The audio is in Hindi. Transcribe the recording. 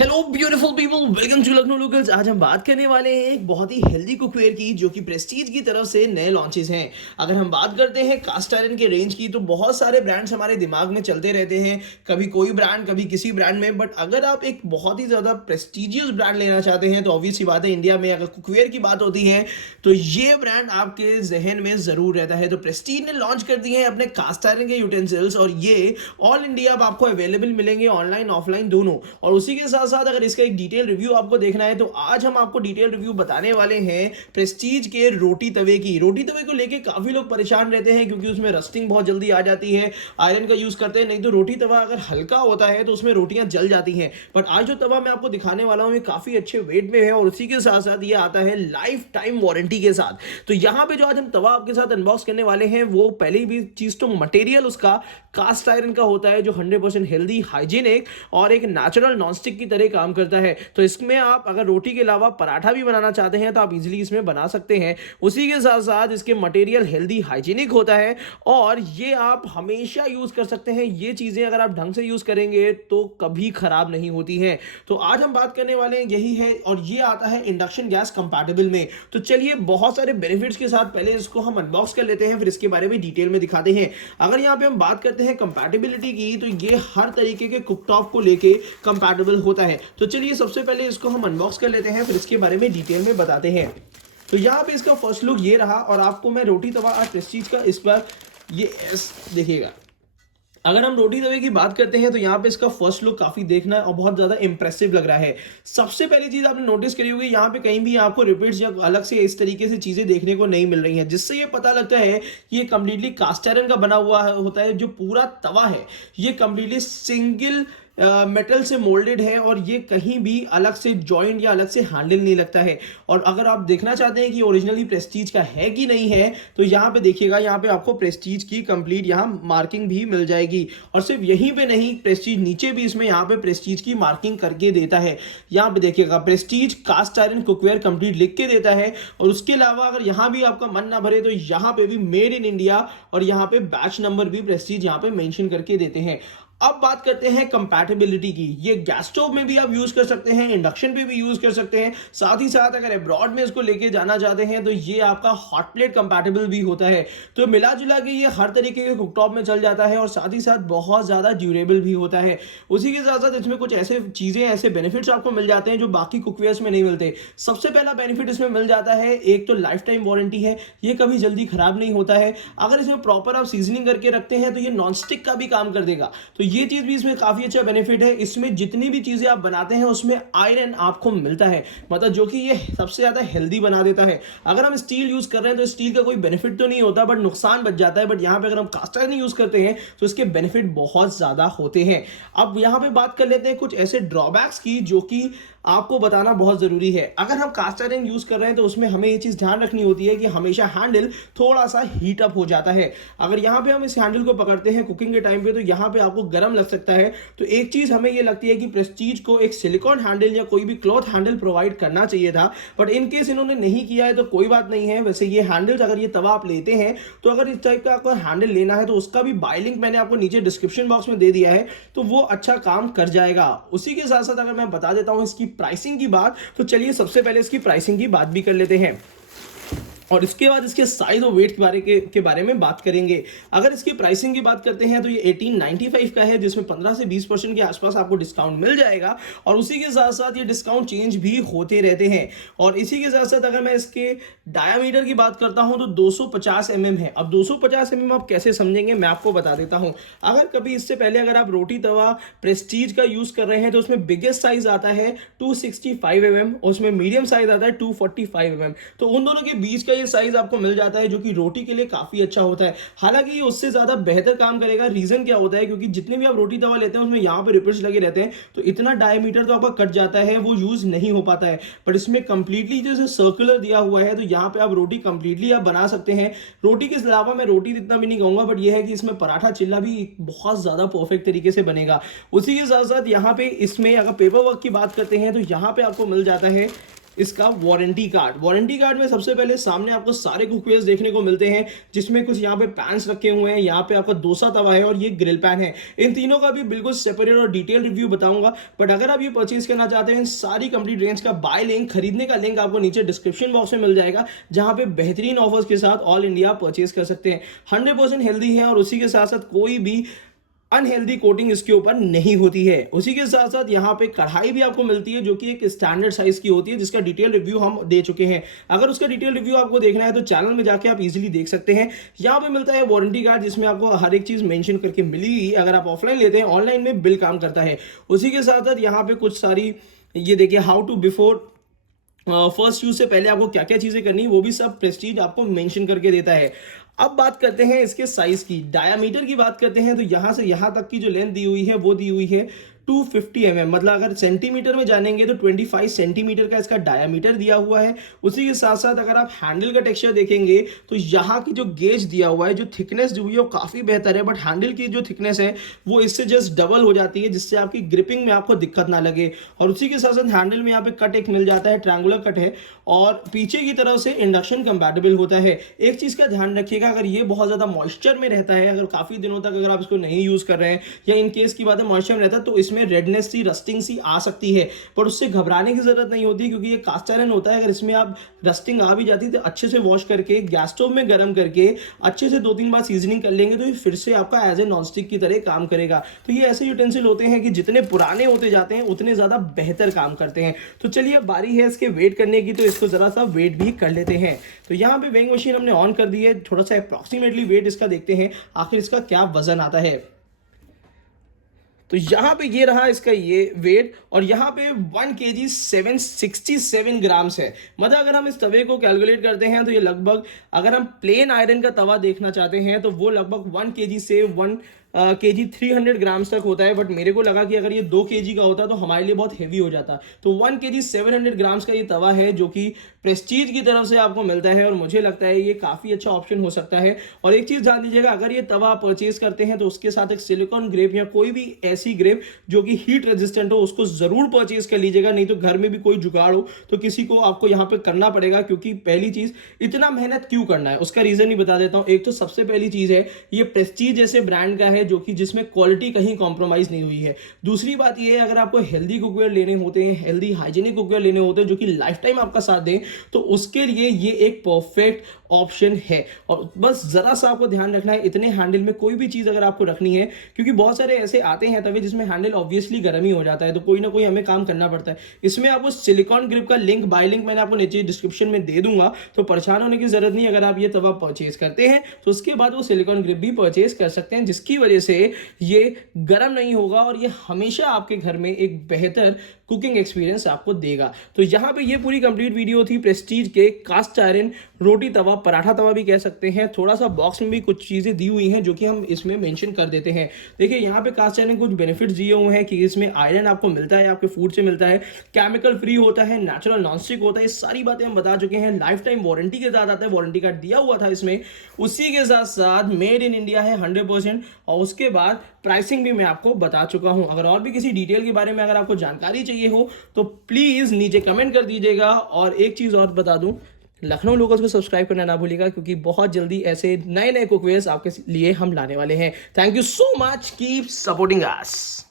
Hello beautiful people, welcome to Lucknow locals. आज हम बात करने वाले हैं एक बहुत ही हेल्दी कुकवेयर की, जो कि प्रेस्टीज की तरफ से नए लॉन्चेस हैं। अगर हम बात करते हैं कास्ट आयरन के रेंज की, तो बहुत सारे ब्रांड्स हमारे दिमाग में चलते रहते हैं, कभी कोई ब्रांड कभी किसी ब्रांड में। बट अगर आप एक बहुत ही ज़्यादा प्रेस्टीजियस ब्रांड लेना चाहते हैं, तो ऑब्वियस सी बात है, इंडिया में अगर कुकवेयर की बात होती है तो ये ब्रांड आपके जहन में ज़रूर रहता है। तो प्रेस्टीज ने लॉन्च कर दिए हैं अपने कास्ट आयरन के यूटेंसिल्स, और ये ऑल इंडिया अब आपको अवेलेबल मिलेंगे, ऑनलाइन ऑफलाइन दोनों। और उसी के साथ साथ अगर इसका एक डिटेल रिव्यू आपको देखना है, तो आज हम आपको डिटेल रिव्यू बताने वाले हैं प्रेस्टीज के रोटी तवे की। रोटी तवे को लेके काफी लोग परेशान रहते हैं, क्योंकि उसमें रस्टिंग बहुत जल्दी आ जाती है, आयरन का यूज करते हैं। नहीं तो रोटी तवा अगर हल्का होता है तो उसमें रोटियां जल जाती हैं। बट आज जो तवा मैं आपको दिखाने वाला हूं, ये काफी अच्छे वेट में है, और उसी के साथ साथ ये आता है लाइफ टाइम वारंटी के साथ। तो यहाँ पे जो आज हम तवा आपके साथ अनबॉक्स करने वाले हैं, वो पहली भी चीज तो मटेरियल उसका कास्ट आयरन का होता है, जो 100% हेल्दी, हाइजीनिक और एक नेचुरल नॉनस्टिक की तरह काम करता है। तो इसमें आप अगर रोटी के अलावा पराठा भी बनाना चाहते हैं तो आप इजीली इसमें बना सकते हैं। उसी के साथ साथ इसके मटेरियल हेल्दी, हाइजीनिक होता है, और ये आप हमेशा यूज कर सकते हैं। ये चीजें अगर आप ढंग से यूज करेंगे तो कभी खराब नहीं होती हैं। तो आज हम बात करने वाले हैं यही है, और ये आता है इंडक्शन गैस कंपैटिबल में। तो चलिए, बहुत सारे बेनिफिट्स के साथ पहले इसको हम अनबॉक्स कर लेते हैं, फिर इसके बारे में डिटेल में दिखाते हैं। अगर यहाँ पे हम बात करते हैं कंपैटिबिलिटी की, तो ये हर तरीके के कुकटॉप को लेके कंपैटिबल होता है। तो चलिए, सबसे पहले इसको हम अनबॉक्स कर लेते हैं, फिर इसके बारे में डिटेल में बताते हैं। तो यहाँ पे इसका फर्स्ट लुक ये रहा, और आपको मैं रोटी तवा और प्रेस्टीज का इस बार ये देखिएगा। अगर हम रोटी तवे की बात करते हैं, तो यहाँ पे इसका फर्स्ट लुक काफी देखना और बहुत ज्यादा इंप्रेसिव लग रहा है। सबसे पहली चीज आपने नोटिस करी होगी, यहाँ पे कहीं भी आपको रिपीट्स या अलग से इस तरीके से चीजें देखने को नहीं मिल रही हैं, जिससे ये पता लगता है कि ये कंप्लीटली कास्ट आयरन का बना हुआ होता है। जो पूरा तवा है, ये कंप्लीटली सिंगल मेटल से मोल्डेड है, और ये कहीं भी अलग से जॉइंट या अलग से हैंडल नहीं लगता है। और अगर आप देखना चाहते हैं कि ओरिजिनली प्रेस्टीज का है कि नहीं है, तो यहाँ पे देखिएगा, यहाँ पे आपको प्रेस्टीज की कंप्लीट यहाँ मार्किंग भी मिल जाएगी। और सिर्फ यहीं पे नहीं, प्रेस्टीज नीचे भी इसमें यहाँ पे प्रेस्टीज की मार्किंग करके देता है। यहाँ पे देखिएगा, Prestige cast iron cookware complete लिख के देता है। और उसके अलावा अगर यहाँ भी आपका मन ना भरे, तो यहाँ पे भी मेड इन इंडिया और यहाँ पे बैच नंबर भी प्रेस्टीज यहाँ पे मेंशन करके देते हैं। अब बात करते हैं कंपैटिबिलिटी की। ये गैस स्टोव में भी आप यूज कर सकते हैं, इंडक्शन पे भी यूज कर सकते हैं। साथ ही साथ अगर अब्रॉड में इसको लेके जाना चाहते हैं, तो ये आपका हॉट प्लेट कंपैटिबल भी होता है। तो मिला जुला के ये हर तरीके के कुकटॉप में चल जाता है, और साथ ही साथ बहुत ज्यादा ड्यूरेबल भी होता है। उसी के साथ साथ इसमें कुछ ऐसे चीजें, ऐसे बेनिफिट्स आपको मिल जाते हैं जो बाकी कुकवेयर्स में नहीं मिलते। सबसे पहला बेनिफिट इसमें मिल जाता है, एक तो लाइफ टाइम वारंटी है, ये कभी जल्दी खराब नहीं होता है। अगर इसमें प्रॉपर आप सीजनिंग करके रखते हैं, तो ये नॉन स्टिक का भी काम कर देगा। तो ये चीज भी इसमें काफी अच्छा बेनिफिट है। इसमें जितनी भी चीजें आप बनाते हैं, उसमें आयरन आपको मिलता है, मतलब जो कि ये सबसे ज्यादा हेल्दी बना देता है। अगर हम स्टील यूज कर रहे हैं, तो स्टील का कोई बेनिफिट तो नहीं होता, बट नुकसान बच जाता है। बट यहाँ पे अगर हम कास्ट आयरन यूज करते हैं, तो इसके बेनिफिट बहुत ज्यादा होते हैं। अब यहाँ पे बात कर लेते हैं कुछ ऐसे ड्रॉबैक्स की, जो कि आपको बताना बहुत जरूरी है। अगर हम कास्ट आयरन यूज कर रहे हैं, तो उसमें हमें ये चीज ध्यान रखनी होती है कि हमेशा हैंडल थोड़ा सा हीट अप हो जाता है। अगर यहाँ पे हम इस हैंडल को पकड़ते हैं कुकिंग के टाइम पे, तो यहाँ पे आपको गर्म लग सकता है। तो एक चीज हमें ये लगती है कि प्रेस्टीज को एक सिलिकॉन हैंडल या कोई भी क्लॉथ हैंडल प्रोवाइड करना चाहिए था, बट इन केस इन्होंने नहीं किया है, तो कोई बात नहीं है। वैसे ये हैंडल्स, अगर ये तवा आप लेते हैं, तो अगर इस टाइप का आपको हैंडल लेना है, तो उसका भी बाय लिंक मैंने आपको नीचे डिस्क्रिप्शन बॉक्स में दे दिया है, तो वो अच्छा काम कर जाएगा। उसी के साथ साथ अगर मैं बता देता हूं इसकी प्राइसिंग की बात, तो चलिए सबसे पहले इसकी प्राइसिंग की बात भी कर लेते हैं, और इसके बाद इसके साइज और वेट के बारे में बात करेंगे। अगर इसकी प्राइसिंग की बात करते हैं, तो ये 1895 का है, जिसमें 15 से 20% के आसपास आपको डिस्काउंट मिल जाएगा। और उसी के साथ साथ ये डिस्काउंट चेंज भी होते रहते हैं। और इसी के साथ साथ अगर मैं इसके डायामीटर की बात करता हूं, तो 250 mm है। अब 250 mm आप कैसे समझेंगे, मैं आपको बता देता हूं। अगर कभी इससे पहले अगर आप रोटी तवा प्रेस्टीज का यूज कर रहे हैं, तो उसमें बिगेस्ट साइज आता है 265 mm, और उसमें मीडियम साइज आता है 245 mm। तो उन दोनों के बीच का ये साइज आपको मिल जाता है, जो कि रोटी के लिए काफी अच्छा होता है। हालांकि ये उससे ज्यादा बेहतर काम करेगा। रीजन क्या होता है, क्योंकि जितने भी आप रोटी तवा लेते हैं, उसमें यहाँ पे रिपीट्स लगे रहते हैं, तो इतना डायमीटर तो आपका कट जाता है, वो यूज नहीं हो पाता है। बट इसमें कंप्लीटली जैसे सर्कुलर दिया हुआ है, तो यहाँ पे आप रोटी कंप्लीटली आप बना सकते हैं। रोटी के अलावा मैं रोटी इतना भी नहीं कहूंगा, बट ये है कि इसमें पराठा चिल्ला भी बहुत ज्यादा परफेक्ट तरीके से बनेगा। उसी के साथ साथ यहाँ पे इसमें अगर पेपर वर्क की बात करते हैं, तो यहाँ पे आपको मिल जाता है इसका वारंटी कार्ड में सबसे पहले सामने आपको सारे कुकवेयर्स देखने को मिलते हैं, जिसमें कुछ यहाँ पे पैन्स रखे हुए हैं, यहाँ पे आपका डोसा तवा है और ये ग्रिल पैन है। इन तीनों का भी बिल्कुल सेपरेट और डिटेल रिव्यू बताऊंगा। बट अगर आप ये परचेज करना चाहते हैं सारी कंप्लीट रेंज का बाय लिंक, खरीदने का लिंक आपको नीचे डिस्क्रिप्शन बॉक्स में मिल जाएगा, जहां पे बेहतरीन ऑफर्स के साथ ऑल इंडिया परचेज कर सकते हैं। 100% हेल्दी है और उसी के साथ साथ कोई भी अनहेल्दी कोटिंग इसके ऊपर नहीं होती है। उसी के साथ साथ यहाँ पे कढ़ाई भी आपको मिलती है, जो कि एक स्टैंडर्ड साइज की होती है, जिसका डिटेल रिव्यू हम दे चुके हैं। अगर उसका डिटेल रिव्यू आपको देखना है तो चैनल में जाके आप इजीली देख सकते हैं। यहाँ पे मिलता है वारंटी कार्ड, जिसमें आपको हर एक चीज मेंशन करके मिलेगी। अगर आप ऑफलाइन लेते हैं, ऑनलाइन में बिल काम करता है। उसी के साथ साथ यहाँ पे कुछ सारी, ये देखिए, how to before first use से पहले आपको क्या क्या चीजें करनी है, वो भी सब प्रेस्टीज आपको मेंशन करके देता है। अब बात करते हैं इसके साइज की, डायामीटर की बात करते हैं तो यहां से यहां तक की जो लेंथ दी हुई है वो दी हुई है 250 mm, मतलब अगर सेंटीमीटर में जानेंगे तो 25 सेंटीमीटर का इसका डायामीटर दिया हुआ है। उसी के साथ साथ अगर आप हैंडल का टेक्सचर देखेंगे तो यहाँ की जो गेज दिया हुआ है, जो थिकनेस दी हुई है वो काफी बेहतर है। बट हैंडल की जो थिकनेस है वो इससे जस्ट डबल हो जाती है, जिससे आपकी ग्रिपिंग में आपको दिक्कत ना लगे। और उसी के साथ साथ हैंडल में यहाँ पे कट एक मिल जाता है, ट्रायंगुलर कट है, और पीछे की तरफ से इंडक्शन कंपैटिबल होता है। एक चीज का ध्यान रखिएगा, अगर ये बहुत ज्यादा मॉइस्चर में रहता है, अगर काफी दिनों तक अगर आप इसको नहीं यूज कर रहे हैं, या इन केस की बात है मॉइस्चर में रहता है, तो इसमें रेडनेस सी, रस्टिंग सी आ सकती है। पर उससे घबराने की जरूरत नहीं होती, क्योंकि ये कास्ट आयरन होता है। अगर इसमें आप रस्टिंग आ भी जाती है तो अच्छे से वॉश करके गैस स्टोव में गर्म करके अच्छे से 2-3 बार सीजनिंग कर लेंगे तो ये फिर से आपका एज ए नॉनस्टिक की तरह काम करेगा। तो ये ऐसे यूटेंसिल होते हैं कि जितने पुराने होते जाते हैं उतने ज्यादा बेहतर काम करते हैं। तो चलिए अब बारी है इसके वेट करने की, तो इसको जरा सा वेट भी कर लेते हैं। तो यहाँ पे वेइंग मशीन हमने ऑन कर दी है, थोड़ा सा अप्रॉक्सीमेटली वेट इसका देखते हैं आखिर इसका क्या वजन आता है। तो यहाँ पे ये रहा इसका ये वेट, और यहाँ पे 1 kg 767 ग्राम्स है। मतलब अगर हम इस तवे को कैलकुलेट करते हैं तो ये लगभग, अगर हम प्लेन आयरन का तवा देखना चाहते हैं तो वो लगभग 1 kg से 1 kg 300 ग्राम्स तक होता है। बट मेरे को लगा कि अगर ये 2 kg का होता तो हमारे लिए बहुत हेवी हो जाता। तो 1 kg 700 ग्राम्स का ये तवा है, जो कि प्रेस्टीज की तरफ से आपको मिलता है, और मुझे लगता है ये काफ़ी अच्छा ऑप्शन हो सकता है। और एक चीज़ ध्यान दीजिएगा, अगर ये तवा परचेज करते हैं तो उसके साथ एक सिलिकॉन ग्रेप या कोई भी ऐसी ग्रेप जो कि हीट रेजिस्टेंट हो, उसको ज़रूर परचेज कर लीजिएगा। नहीं तो घर में भी कोई जुगाड़ हो तो किसी को आपको यहाँ पे करना पड़ेगा। क्योंकि पहली चीज़, इतना मेहनत क्यों करना है, उसका रीज़न ही बता देता हूँ। एक तो सबसे पहली चीज़ है, ये प्रेस्टीज जैसे ब्रांड का है, जो कि जिसमें क्वालिटी कहीं कॉम्प्रोमाइज़ नहीं हुई है। दूसरी बात ये है, अगर आपको हेल्दी कुकवेयर लेने होते हैं, हेल्दी हाइजीनिक कुकवेयर लेने होते हैं जो कि लाइफ टाइम आपका साथ दें, तो उसके लिए ये एक परफेक्ट ऑप्शन है। और बस जरा सा आपको ध्यान रखना है, इतने हैंडल में कोई भी चीज अगर आपको रखनी है, क्योंकि बहुत सारे ऐसे आते हैं तवे जिसमें हैंडल ऑब्वियसली गर्म ही हो जाता है, तो कोई ना कोई हमें काम करना पड़ता है। इसमें आपको सिलिकॉन ग्रिप का लिंक, बाय लिंक मैंने आपको नीचे डिस्क्रिप्शन में दे दूंगा, तो परेशान होने की जरूरत नहीं। अगर आप ये तवा परचेज करते हैं तो उसके बाद वो सिलिकॉन ग्रिप भी परचेज कर सकते हैं, जिसकी वजह से ये गर्म नहीं होगा और ये हमेशा आपके घर में एक बेहतर कुकिंग एक्सपीरियंस आपको देगा। तो यहाँ पे ये पूरी कंप्लीट वीडियो थी प्रेस्टीज के कास्ट आयरन रोटी तवा, पराठा तवा भी कह सकते हैं। थोड़ा सा बॉक्स में भी कुछ चीज़ें दी हुई हैं जो कि हम इसमें मेंशन कर देते हैं। देखिए यहाँ पे कास्ट आयरन कुछ बेनिफिट्स दिए हुए हैं कि इसमें आयरन आपको मिलता है, आपके फूड से मिलता है, केमिकल फ्री होता है, नेचुरल नॉनस्टिक होता है। ये सारी बातें हम बता चुके हैं। लाइफ टाइम वारंटी के साथ आता है, वारंटी कार्ड दिया हुआ था इसमें। उसी के साथ साथ मेड इन इंडिया है 100%, और उसके बाद प्राइसिंग भी मैं आपको बता चुका हूं। अगर और भी किसी डिटेल के बारे में अगर आपको जानकारी चाहिए हो तो प्लीज नीचे कमेंट कर दीजिएगा। और एक चीज और बता दूं, लखनऊ लोकल्स को सब्सक्राइब करना ना भूलिएगा, क्योंकि बहुत जल्दी ऐसे नए नए कुकवेयर्स आपके लिए हम लाने वाले हैं। Thank you so much, keep supporting us.